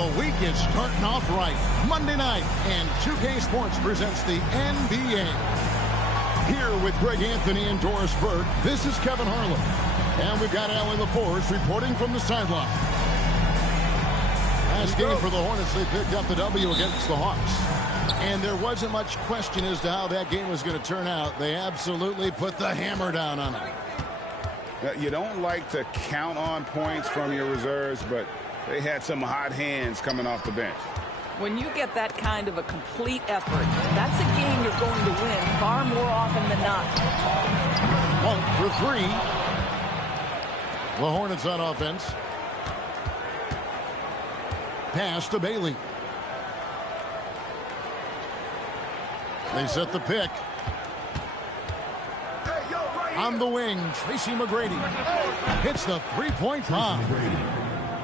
The week is starting off right. Monday night, and 2K Sports presents the NBA. Here with Greg Anthony and Doris Burke, this is Kevin Harlan. And we've got yr6 reporting from the sideline. Last game for the Hornets, they picked up the W against the Hawks. And there wasn't much question as to how that game was going to turn out. They absolutely put the hammer down on it. You don't like to count on points from your reserves, but they had some hot hands coming off the bench. When you get that kind of a complete effort, that's a game you're going to win far more often than not. 1 for 3. The Hornets on offense. Pass to Bailey. They set the pick. On the wing, Tracy McGrady hits the three-point bomb.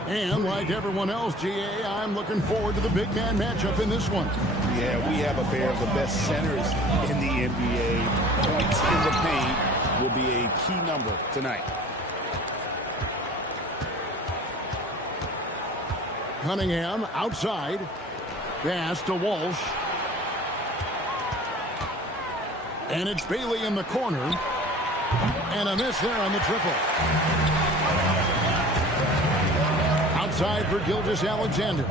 And like everyone else, GA, I'm looking forward to the big man matchup in this one. Yeah, we have a pair of the best centers in the NBA. Points in the paint will be a key number tonight. Cunningham outside. Pass to Walsh. And it's Bailey in the corner. And a miss there on the triple. Outside for Gilgeous-Alexander.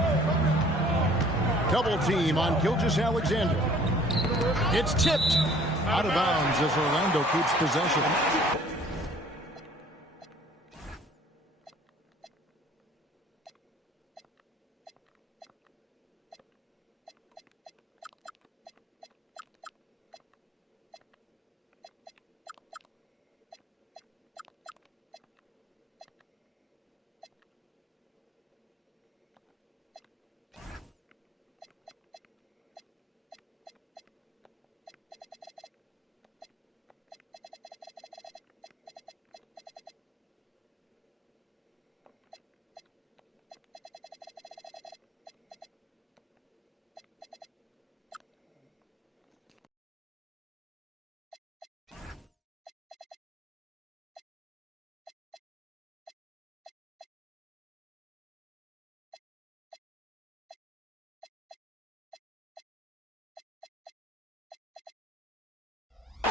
Double team on Gilgeous-Alexander. It's tipped out of bounds as Orlando keeps possession.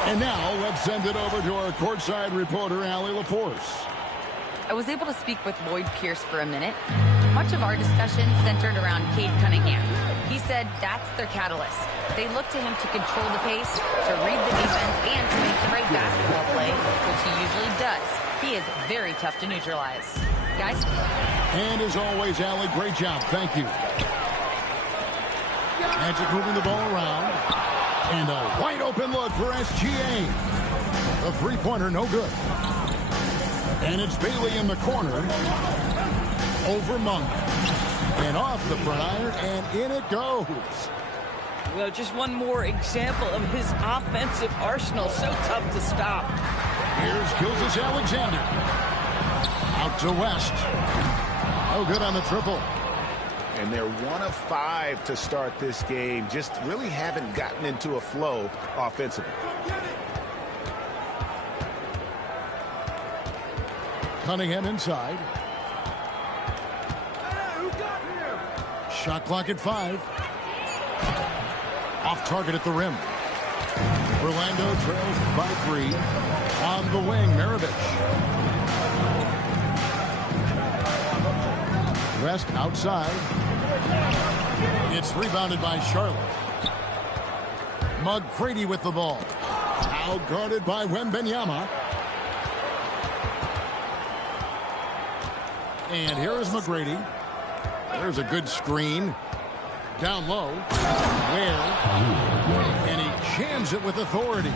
And now, let's send it over to our courtside reporter, Allie LaForce. I was able to speak with Lloyd Pierce for a minute. Much of our discussion centered around Cade Cunningham. He said that's their catalyst. They look to him to control the pace, to read the defense, and to make the right basketball play, which he usually does. He is very tough to neutralize. Guys? And as always, Allie, great job. Thank you. Magic moving the ball around. And a wide open look for SGA. The three-pointer no good. And it's Bailey in the corner. Over Monk. And off the front iron, and in it goes. Well, just one more example of his offensive arsenal. So tough to stop. Here's Gilgeous-Alexander. Out to West. No good on the triple. And they're 1 of 5 to start this game. Just really haven't gotten into a flow offensively. Cunningham inside. Shot clock at 5. Off target at the rim. Orlando trails by 3. On the wing, Maravich. West outside. It's rebounded by Charlotte. McGrady with the ball. Out guarded by Wembenyama. And here is McGrady. There's a good screen. Down low. Ware. And he jams it with authority.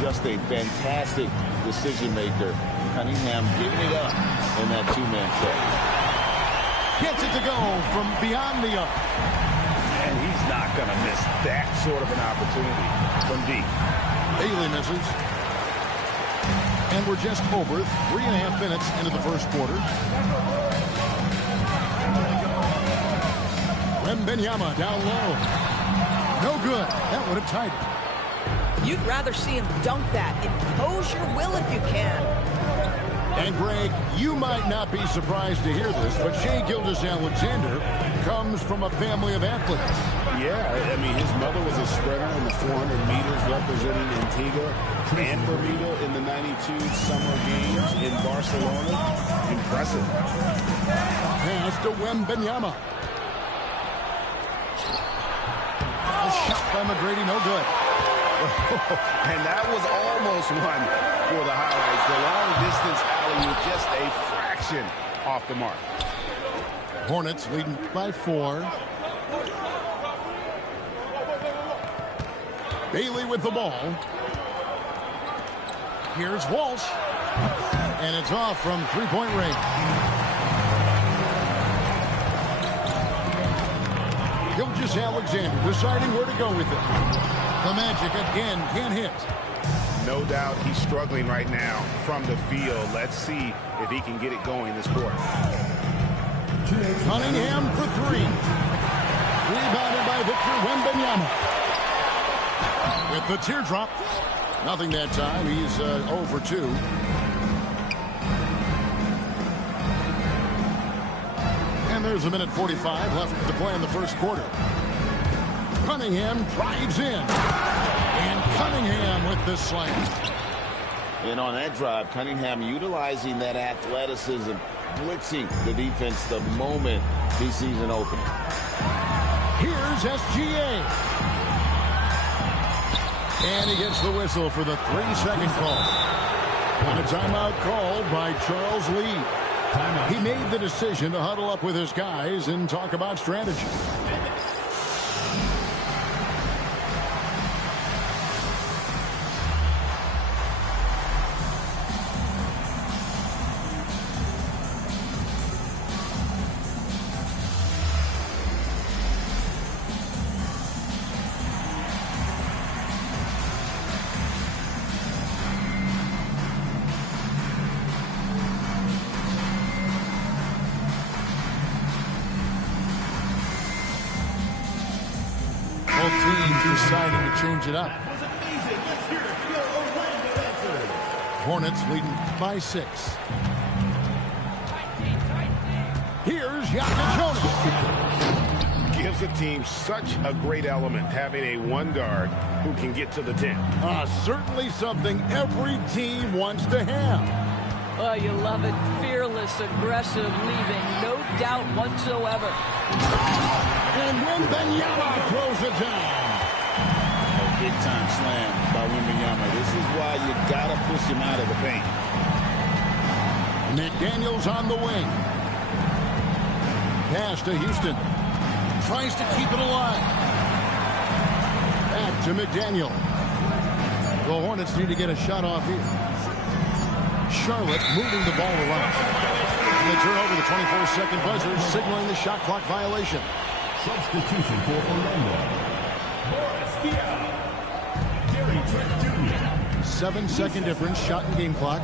Just a fantastic decision maker. Cunningham giving it up in that two-man set. Gets it to go from beyond the arc. And he's not going to miss that sort of an opportunity from deep. Bailey misses. And we're just over 3.5 minutes into the first quarter. Wembenyama down low. No good. That would have tied it. You'd rather see him dunk that. Impose your will if you can. And, Greg, you might not be surprised to hear this, but Shai Gilgeous-Alexander comes from a family of athletes. Yeah, I mean, his mother was a sprinter in the 400 meters representing Antigua and Bermuda in the 92 Summer Games in Barcelona. Impressive. Pass to Wemby. A shot by McGrady, no good. And that was almost one for the highlights. The long distance alley-oop, just a fraction off the mark. Hornets leading by 4. Bailey with the ball. Here's Walsh. And it's off from three-point range. Gilgeous-Alexander deciding where to go with it. The Magic again can't hit. No doubt he's struggling right now from the field. Let's see if he can get it going this quarter. Cunningham for 3. Rebounded by Victor Wembanyama. With the teardrop. Nothing that time. He's 0 for 2. And there's a minute 45 left to play in the first quarter. Cunningham drives in. And Cunningham with the slam. And on that drive, Cunningham utilizing that athleticism, blitzing the defense the moment he sees an opening. Here's SGA. And he gets the whistle for the 3-second call. And a timeout called by Charles Lee. He made the decision to huddle up with his guys and talk about strategy. Deciding to change it up. Hornets leading by 6. Here's Jonas. Gives the team such a great element having a one guard who can get to the 10. Certainly something every team wants to have. Oh, you love it. Fearless, aggressive, leaving. No doubt whatsoever. And Wembanyama throws it down. Big-time slam by Wembanyama. This is why you got to push him out of the paint. McDaniels on the wing. Pass to Houston. Tries to keep it alive. Back to McDaniel. The Hornets need to get a shot off here. Charlotte moving the ball around. And they turn over the 24-second buzzer, signaling the shot clock violation. Substitution for Orlando. 7-second difference, shot and game clock.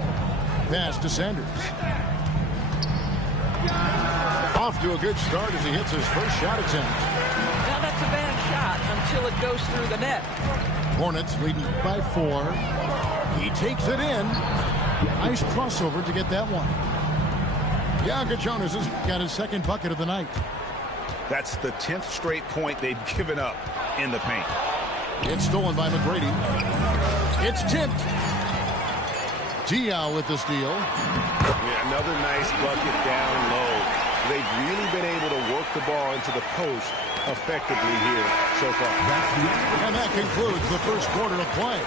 Pass to Sanders. Off to a good start as he hits his first shot attempt. Now that's a bad shot until it goes through the net. Hornets leading by 4. He takes it in. Nice crossover to get that one. Jonas has got his second bucket of the night. That's the 10th straight point they've given up in the paint. It's stolen by McGrady. It's tipped. Diaw with the steal. Yeah, another nice bucket down low. They've really been able to work the ball into the post effectively here so far. And that concludes the first quarter of play.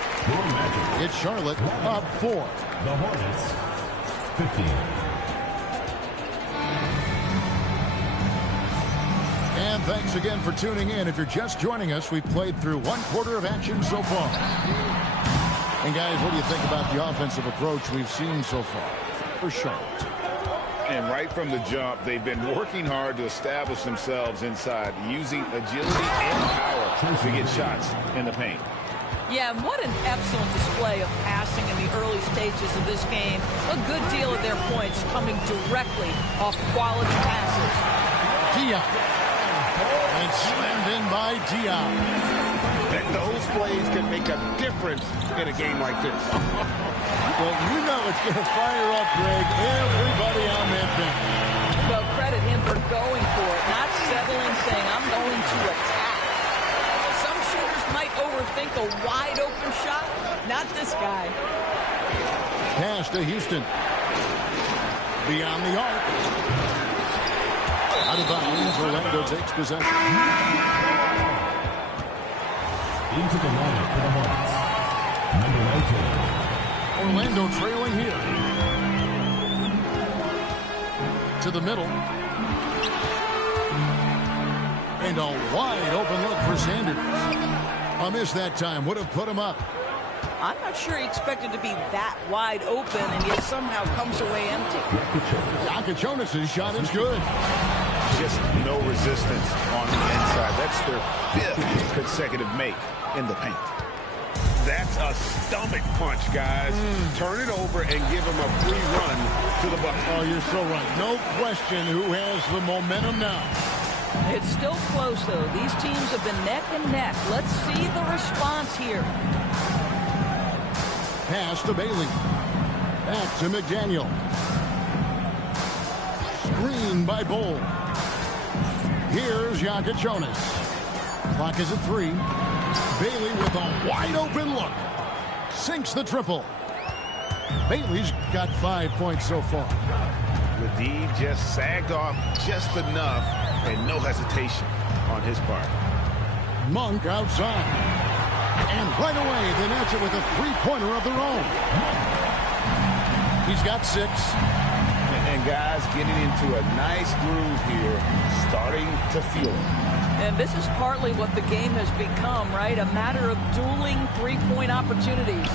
It's Charlotte up 4. The Hornets, 15. And thanks again for tuning in. If you're just joining us, we've played through one quarter of action so far. And guys, what do you think about the offensive approach we've seen so far for Charlotte? And right from the jump, they've been working hard to establish themselves inside, using agility and power to get shots in the paint. Yeah, and what an excellent display of passing in the early stages of this game. A good deal of their points coming directly off quality passes. Diaw. And slammed in by Diaw. And those plays can make a difference in a game like this. Well, you know it's going to fire up, Greg, everybody on that bench. Well, credit him for going for it, not settling, saying, I'm going to attack. Some shooters might overthink a wide-open shot. Not this guy. Pass to Houston. Beyond the arc. Out of bounds, Orlando takes possession. Into the lineup for the Hornets. Number 19. Orlando trailing here. To the middle. And a wide open look for Sanders. A miss that time would have put him up. I'm not sure he expected to be that wide open, and yet somehow comes away empty. Jonas' shot is good. Just no resistance on the inside. That's their 5th consecutive make in the paint. That's a stomach punch, guys. Turn it over and give him a free run to the bucket. Oh, you're so right. No question who has the momentum now. It's still close, though. These teams have been neck and neck. Let's see the response here. Pass to Bailey. Back to McDaniel. Screen by Bull. Here's Jonas. Clock is at 3. Bailey with a wide open look. Sinks the triple. Bailey's got 5 points so far. The D just sagged off just enough and no hesitation on his part. Monk outside. And right away, they match it with a three-pointer of their own. He's got 6. And guys, getting into a nice groove here, starting to feel it. And this is partly what the game has become, right? A matter of dueling three-point opportunities.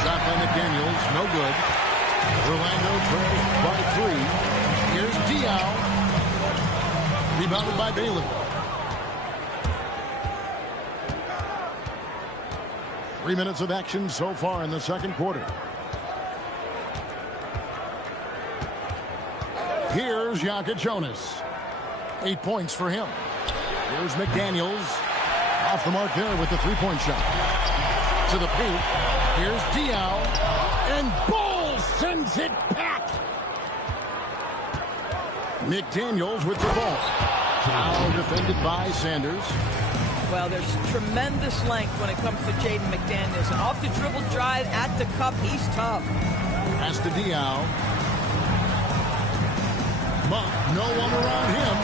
Shot by McDaniels, no good. Orlando trails by 3. Here's Diaw. Rebounded by Bailey. 3 minutes of action so far in the second quarter. Here's Jonas. 8 points for him. Here's McDaniels. Off the mark there with the three-point shot. To the paint. Here's Diaw. And Bull sends it back. McDaniels with the ball. Now defended by Sanders. Well, there's tremendous length when it comes to Jaden McDaniels. And off the dribble drive at the cup, he's tough. Pass to Diaw. Monk, no one around him.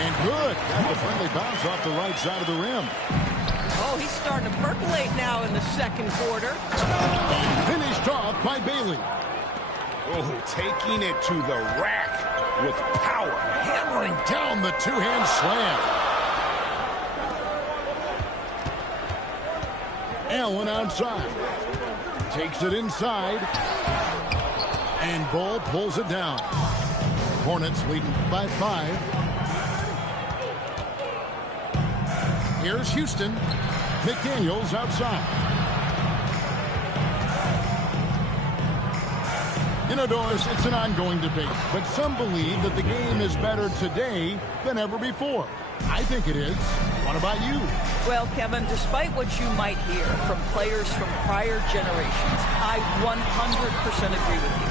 And good. Got the friendly bounce off the right side of the rim. Oh, he's starting to percolate now in the second quarter. And finished off by Bailey. Oh, taking it to the rack with power. Hammering down the two-hand slam. Allen outside. Takes it inside. And Bull pulls it down. Hornets leading by 5. Here's Houston. McDaniels outside. You know, Doris, it's an ongoing debate, but some believe that the game is better today than ever before. I think it is. What about you? Well, Kevin, despite what you might hear from players from prior generations, I 100% agree with you.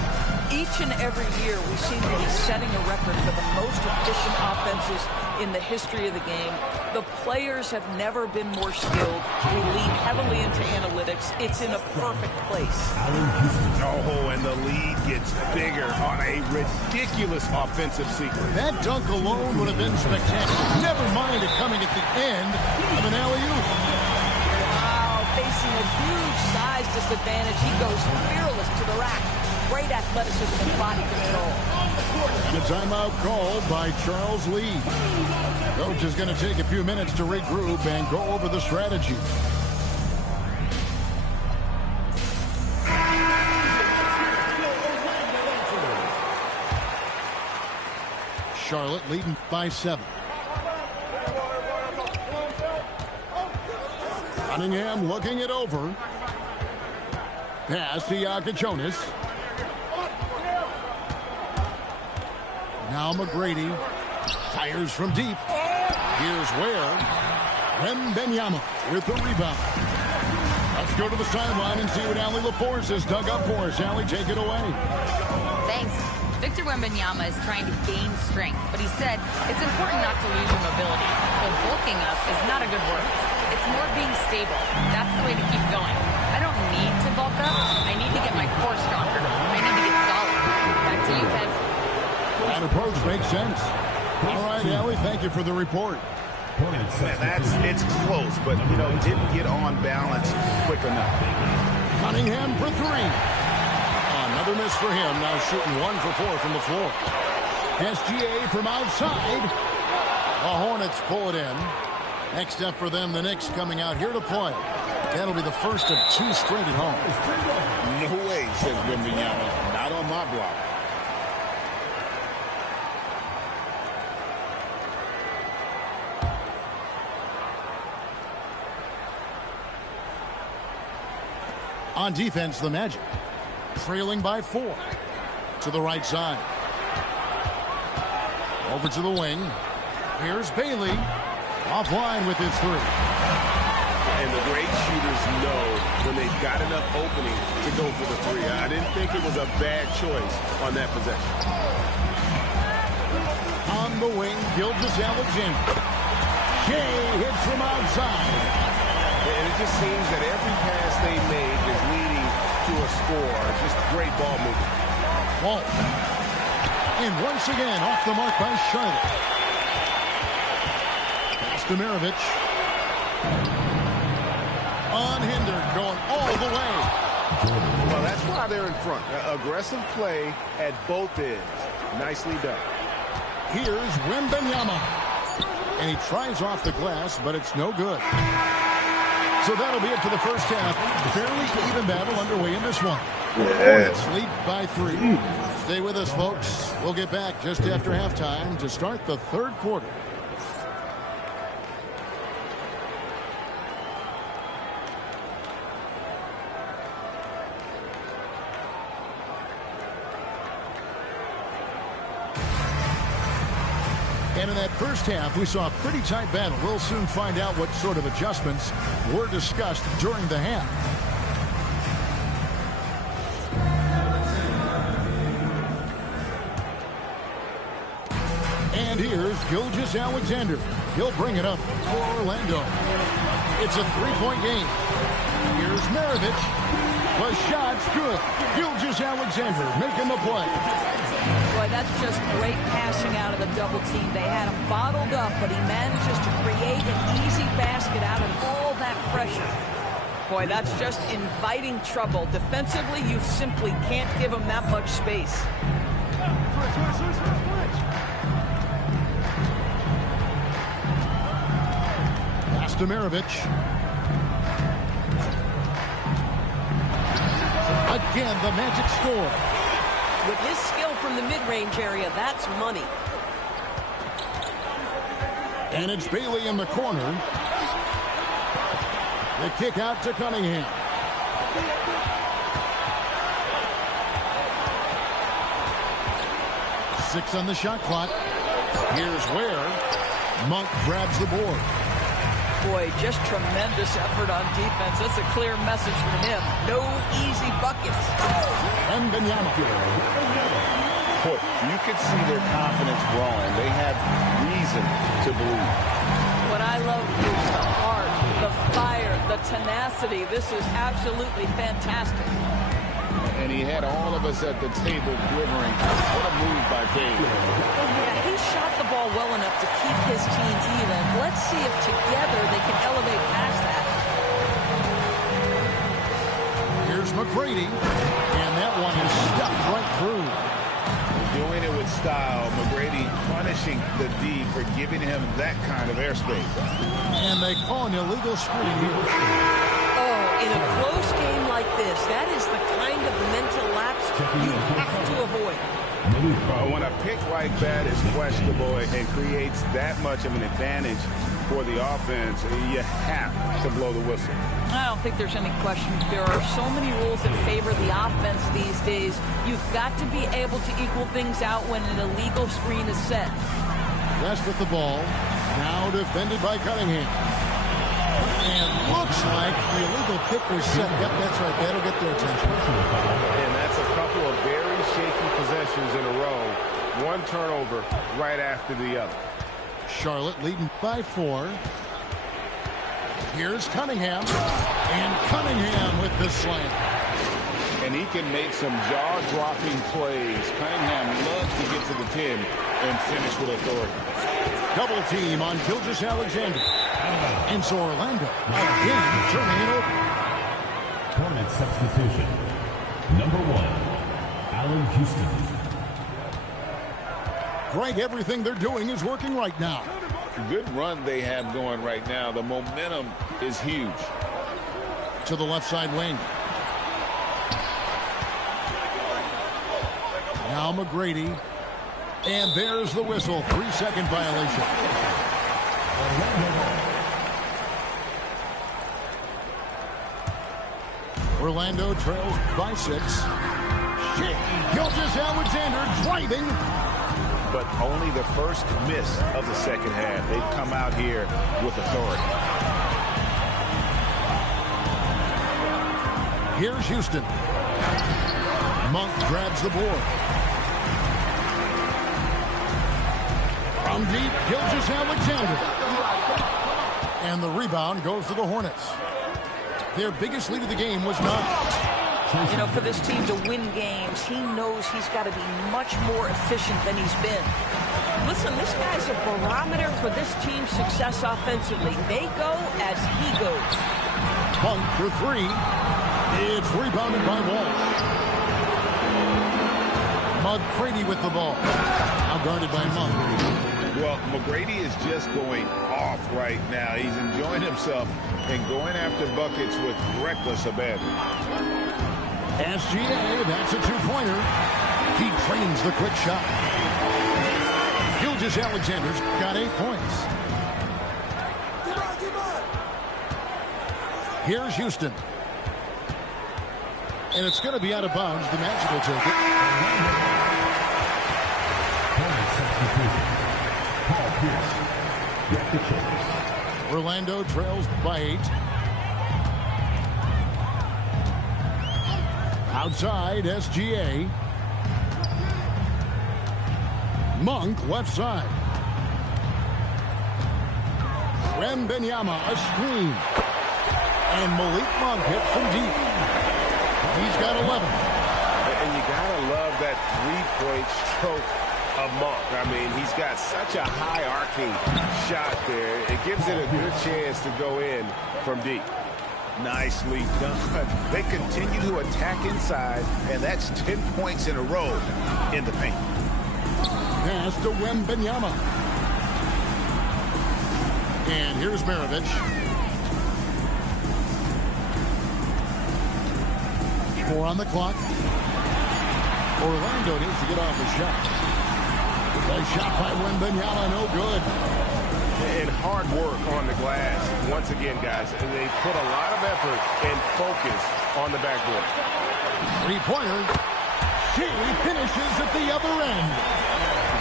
Each and every year, we seem to be setting a record for the most efficient offenses in the history of the game. The players have never been more skilled. We lean heavily into analytics. It's in a perfect place. Oh, and the lead gets bigger on a ridiculous offensive sequence. That dunk alone would have been spectacular. Never mind it coming at the end of an alley-oop. Wow, facing a huge size disadvantage, he goes fearless to the rack. Great athleticism and body control. And a timeout called by Charles Lee. Coach is going to take a few minutes to regroup and go over the strategy. Charlotte leading by 7. Cunningham looking it over. Pass to Jonas. Now McGrady fires from deep. Here's Ware. Wemby with the rebound. A Let's go to the sideline and see what Allie LaForce has dug up for us. Allie, take it away. Thanks. Victor Wembanyama is trying to gain strength, but he said it's important not to lose your mobility. So bulking up is not a good word. It's more being stable. That's the way to keep going. I don't need to bulk up. I need to get my core stronger. I need to get solid. Back to you, Kev. That approach makes sense. All right, Allie, thank you for the report. Man, it's close, but, didn't get on balance quick enough. Cunningham for three. Another miss for him. Now shooting 1 for 4 from the floor. SGA from outside. The Hornets pull it in. Next up for them, the Knicks coming out here to play. That'll be the first of 2 straight at home. No way, says Wembyama. Not on my block. On defense, the Magic. Trailing by 4. To the right side. Over to the wing. Here's Bailey. Offline with his 3. And the great shooters know when they've got enough opening to go for the 3. I didn't think it was a bad choice on that possession. On the wing, Gilgeous-Alexander. Cade hits from outside. And it just seems that every pass they make is leading to a score. Just great ball movement. Ball. And once again, off the mark by Charlotte. Stamirovic. Unhindered, going all the way. Well, that's why they're in front. Aggressive play at both ends. Nicely done. Here's Wembanyama. And he tries off the glass, but it's no good. So that'll be it for the first half. Fairly even battle underway in this one. Hornets lead by 3. Stay with us, folks. We'll get back just after halftime to start the third quarter. And in that first half, we saw a pretty tight battle. We'll soon find out what sort of adjustments were discussed during the half. And here's Gilgeous-Alexander. He'll bring it up for Orlando. It's a 3-point game. Here's Maravich. The shot's good. Gilgeous-Alexander making the play. Boy, that's just great passing out of the double team. They had him bottled up, but he manages to create an easy basket out of all that pressure. Boy, that's just inviting trouble. Defensively, you simply can't give him that much space. Stamirovic. Again, the Magic score. With his skill from the mid-range area, that's money. And it's Bailey in the corner. The kick out to Cunningham. Six on the shot clock. Here's Ware. Monk grabs the board. Boy, just tremendous effort on defense. That's a clear message from him. No easy buckets. Wembanyama. Boy, you could see their confidence growing. They have reason to believe. What I love is the heart, the fire, the tenacity. This is absolutely fantastic. And he had all of us at the table quivering. What a move by Cade. Yeah, he shot the ball well enough to keep his team even. Let's see if together they can elevate past that. Here's McGrady. And that one is stuffed right through. Doing it with style. McGrady punishing the D for giving him that kind of airspace. And they call an illegal screen here. Oh, in a close game like this, that is the kind of mental lapse you have to avoid. When a pick like that is questionable and creates that much of an advantage for the offense, you have to blow the whistle. I don't think there's any question. There are so many rules that favor the offense these days. You've got to be able to equal things out when an illegal screen is set. West with the ball. Now defended by Cunningham. And looks like the illegal kick was set. Yep, that's right. That'll get their attention. And that's a couple of very shaky possessions in a row. One turnover right after the other. Charlotte leading by 4. Here's Cunningham. And Cunningham with the slam. And he can make some jaw-dropping plays. Cunningham loves to get to the 10 and finish with authority. Double team on Gilgeous-Alexander. And so Orlando again turning it over. Hornets substitution. Number 1, Allen Houston. Greg, everything they're doing is working right now. Good run they have going right now. The momentum is huge. To the left side wing. Now McGrady. And there's the whistle. 3-second violation. Orlando trails by 6. Gilgeous-Alexander driving. But only the first miss of the second half. They've come out here with authority. Here's Houston. Monk grabs the board. From deep, Gilgeous-Alexander. And the rebound goes to the Hornets. Their biggest lead of the game was 9. You know, for this team to win games, he knows he's got to be much more efficient than he's been. Listen, this guy's a barometer for this team's success offensively. They go as he goes. Monk for 3. It's rebounded by Walsh. McGrady with the ball. Now guarded by Monk. Well, McGrady is just going off right now. He's enjoying himself and going after buckets with reckless abandon. SGA, that's a 2-pointer. He trains the quick shot. Gilgeous-Alexander's got 8 points. Here's Houston. And it's going to be out of bounds. The Magic will take it. Orlando trails by 8. Outside, SGA. Monk, left side. Wembenyama, a screen. And Malik Monk hits from deep. He's got 11. And you got to love that three-point stroke of Monk. I mean, he's got such a high arcing shot there. It gives it a good chance to go in from deep. Nicely done. They continue to attack inside, and that's 10 points in a row in the paint. Pass to Wembenyama. And here's Maravich. 4 on the clock. Orlando needs to get off the shot. The shot by Wembenyama, no good. And hard work on the glass. Once again, guys, they put a lot of effort and focus on the backboard. 3-pointer. She finishes at the other end.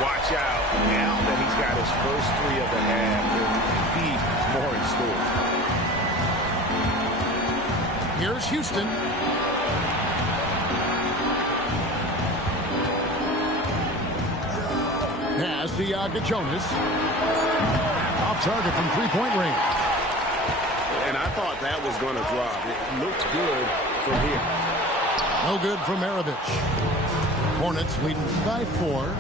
Watch out. Now that he's got his first 3 of the half, there'll be more in store. Here's Houston. Pass to Jonas. Off target from 3-point range. And I thought that was going to drop. It looked good from here. No good from Maravich. Hornets leading by 4.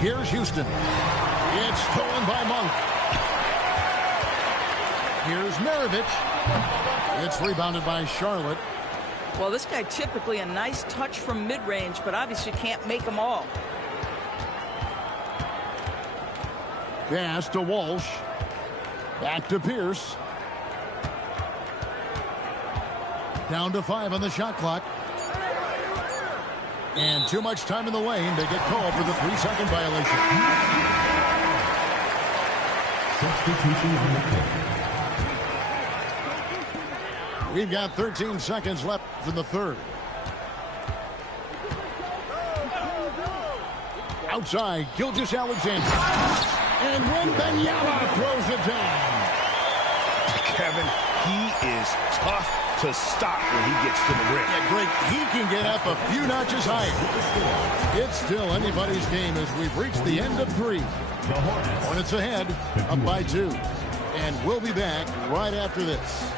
Here's Houston. It's stolen by Monk. Here's Maravich. It's rebounded by Charlotte. Well, this guy typically a nice touch from mid-range, but obviously can't make them all. Pass to Walsh. Back to Pierce. Down to 5 on the shot clock. And too much time in the lane. They get called for the 3-second violation. Substitution on the court. We've got 13 seconds left in the third. Outside, Gilgeous-Alexander. And Wembenyama throws it down. Kevin, he is tough to stop when he gets to the rim. Yeah, Greg, he can get up a few notches higher. It's still anybody's game as we've reached the end of 3. The Hornets. Hornets ahead, up by 2. And we'll be back right after this.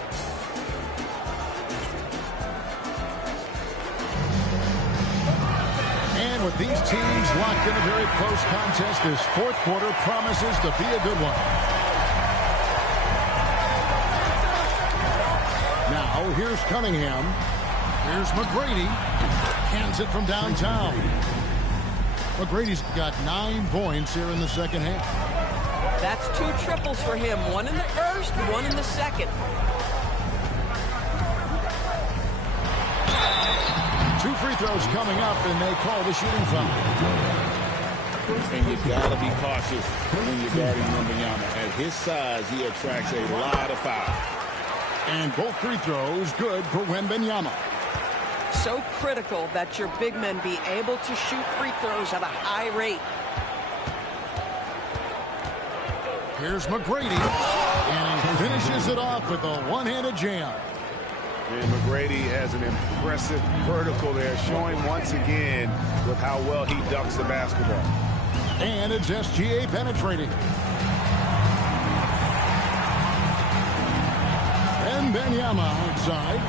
And with these teams locked in a very close contest, this fourth quarter promises to be a good one. Now, here's Cunningham. Here's McGrady. Cans it from downtown. McGrady's got 9 points here in the second half. That's 2 triples for him. 1 in the first, 1 in the second. 2 free throws coming up, and they call the shooting foul. And you got to be cautious when you're guarding Wemby. At his size, he attracts a lot of fouls. And both free throws good for Wembanyama. So critical that your big men be able to shoot free throws at a high rate. Here's McGrady, and he finishes it off with a one-handed jam. And McGrady has an impressive vertical there, showing once again with how well he dunks the basketball. And it's SGA penetrating. Wembanyama outside.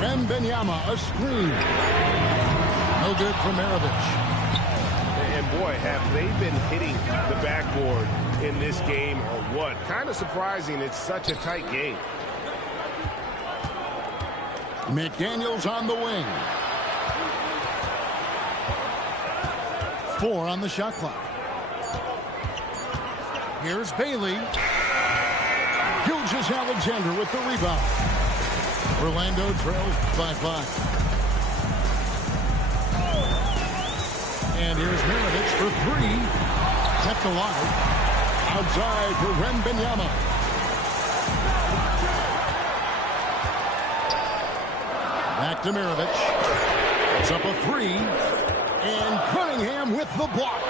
Wembanyama, a screen. No good for Maravich. And boy, have they been hitting the backboard in this game or what? Kind of surprising. It's such a tight game. McDaniels on the wing. 4 on the shot clock. Here's Bailey. Gilgeous-Alexander with the rebound. Orlando trails by 5. And here's Maravich for 3. Kept alive. Outside for Wembanyama. Back to Maravich. It's up a 3. And Cunningham with the block.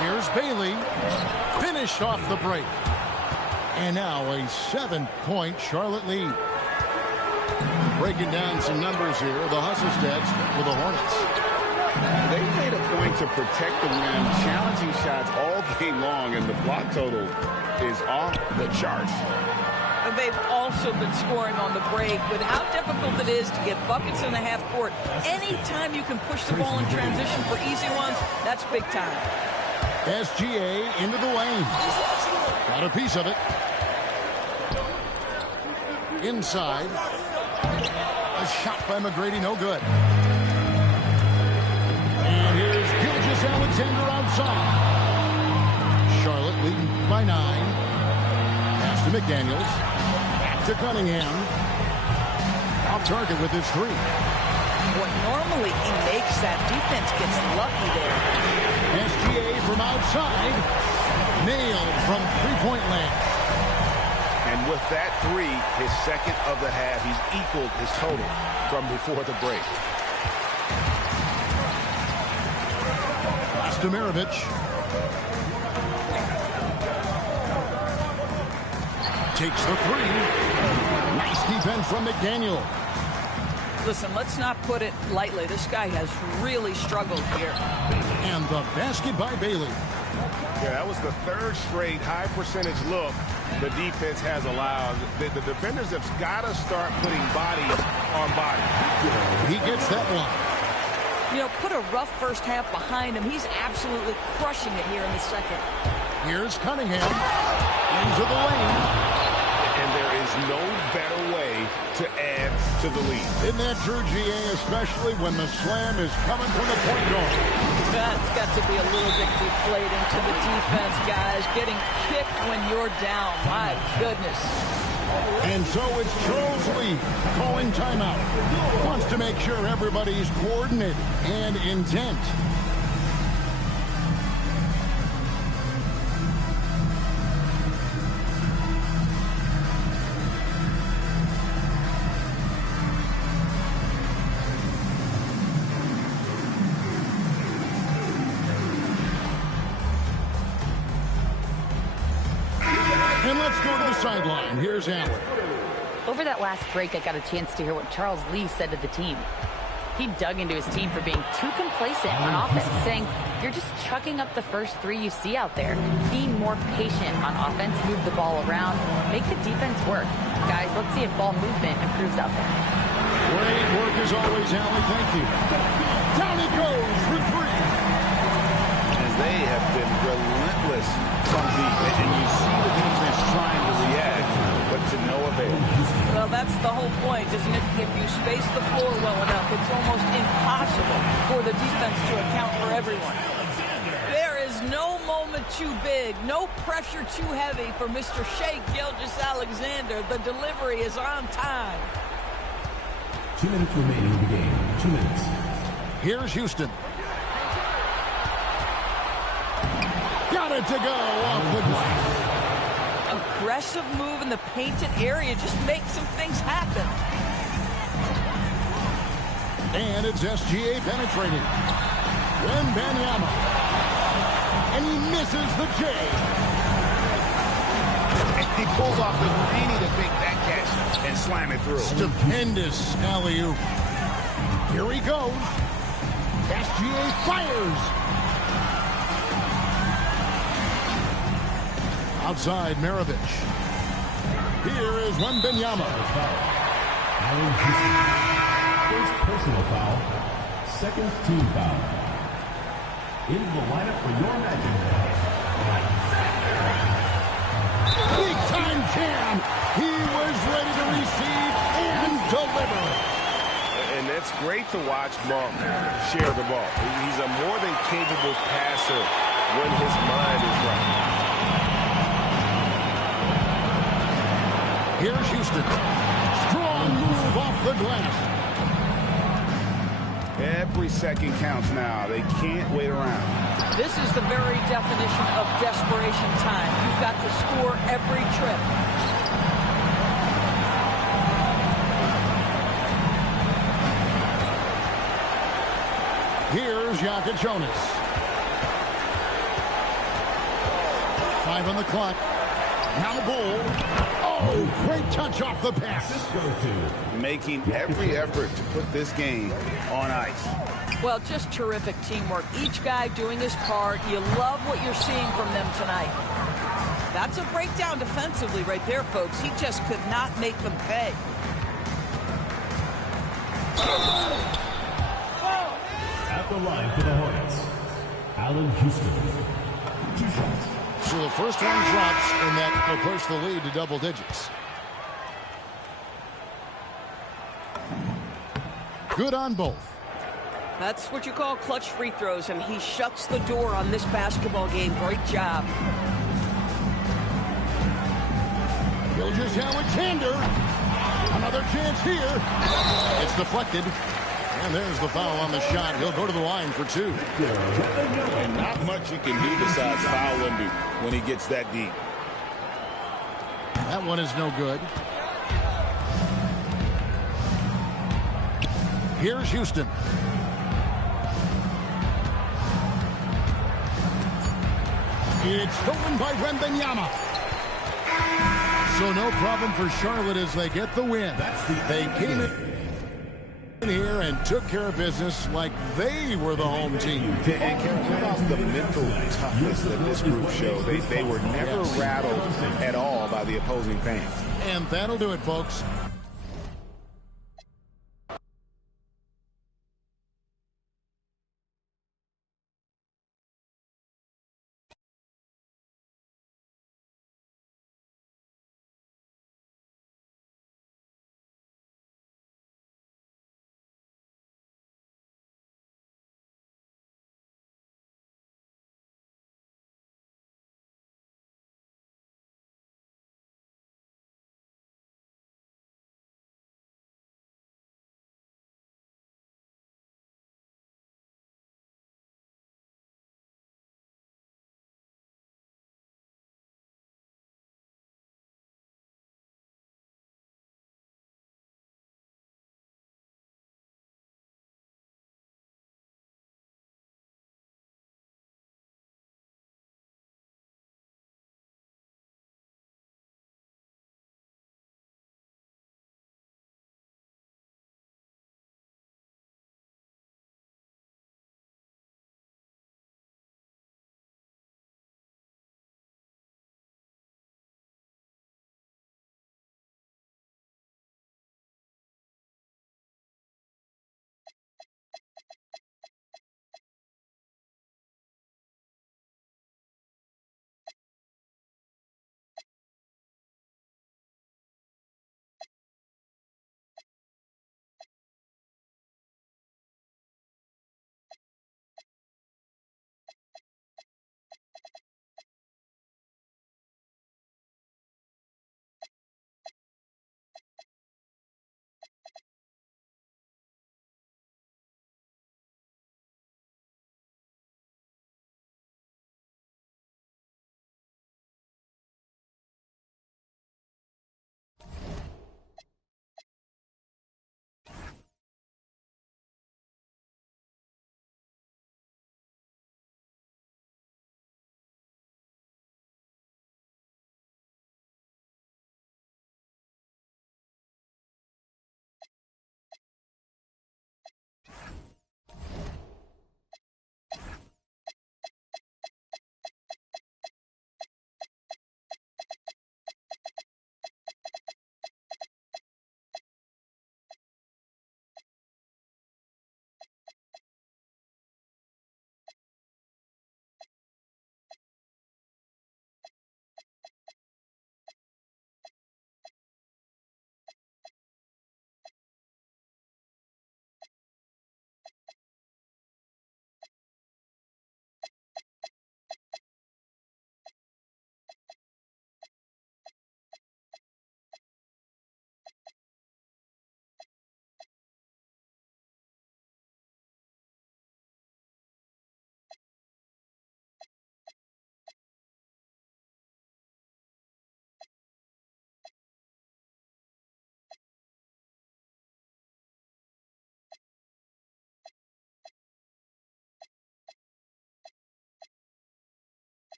Here's Bailey. Finished off the break. And now a 7-point Charlotte lead. Breaking down some numbers here. The hustle stats for the Hornets. They made a point to protect the rim, challenging shots all game long, and the block total is off the charts. And they've also been scoring on the break. With how difficult it is to get buckets in the half court, anytime you can push the ball in transition for easy ones, that's big time. SGA into the lane. Got a piece of it. Inside. A shot by McGrady, no good. And here's Gilgeous-Alexander outside. Charlotte leading by 9. Pass to McDaniels. Back to Cunningham. Off target with his 3. What normally he makes, that defense gets lucky there. SGA from outside. Nailed from three-point land. And with that 3, his second of the half, he's equaled his total from before the break. Pass to Maravich. Takes the 3. Nice defense from McDaniel. Listen, let's not put it lightly. This guy has really struggled here. And the basket by Bailey. Yeah, that was the 3rd straight high percentage look the defense has allowed. The defenders have got to start putting body on body. He gets that one. You know, put a rough first half behind him. He's absolutely crushing it here in the second. Here's Cunningham. Into the lane. And there is no better way to add to the lead. Isn't that true, GA, especially when the slam is coming from the point guard? That's got to be a little bit deflating to the defense, guys. Getting kicked when you're down. My goodness. And so it's Charles Lee calling timeout. Wants to make sure everybody's coordinated and intent. And let's go to the sideline. Here's Allen. Over that last break, I got a chance to hear what Charles Lee said to the team. He dug into his team for being too complacent on offense, saying, you're just chucking up the first three you see out there. Be more patient on offense, move the ball around, make the defense work. Guys, let's see if ball movement improves out there. Great work as always, Allen. Thank you. Down he goes for three. And they have been relentless from deep. And you see the defense trying to react, but to no avail. Well, that's the whole point, isn't it? If you space the floor well enough, it's almost impossible for the defense to account for everyone. There is no moment too big, no pressure too heavy for Mr. Shai Gilgeous-Alexander. The delivery is on time. 2 minutes remaining in the game. 2 minutes. Here's Houston. Got it to go off the glass. Aggressive move in the painted area just makes some things happen. And it's SGA penetrating. Wembanyama. And he misses the J. He pulls off the greeny to make that catch and slam it through. Stupendous alley-oop. Here he goes. SGA fires. Outside Maravich. Here is Wembanyama. Allen Houston. First personal foul. Second team foul. In the lineup for your Magic. Big time jam. He was ready to receive and deliver. And that's great to watch Monk share the ball. He's a more than capable passer when his mind is right. Here's Houston. Strong move off the glass. Every second counts now. They can't wait around. This is the very definition of desperation time. You've got to score every trip. Here's Jonas. 5 on the clock. Now Bull. Oh, great touch off the pass. Making every effort to put this game on ice. Well, just terrific teamwork. Each guy doing his part. You love what you're seeing from them tonight. That's a breakdown defensively right there, folks. He just could not make them pay. At the line for the Hornets, Allen Houston. 2 shots. So the first one drops, and that will push the lead to double digits. Good on both. That's what you call clutch free throws, and he shuts the door on this basketball game. Great job. Gilgeous-Alexander. Another chance here. It's deflected. And there's the foul on the shot. He'll go to the line for 2. And not much you can do besides foul Wemby when he gets that deep. That one is no good. Here's Houston. It's stolen by Wembanyama. So no problem for Charlotte as they get the win. They came in here and took care of business like they were the home team. And what about the mental toughness that this group showed? They were never rattled at all by the opposing fans. And that'll do it, folks.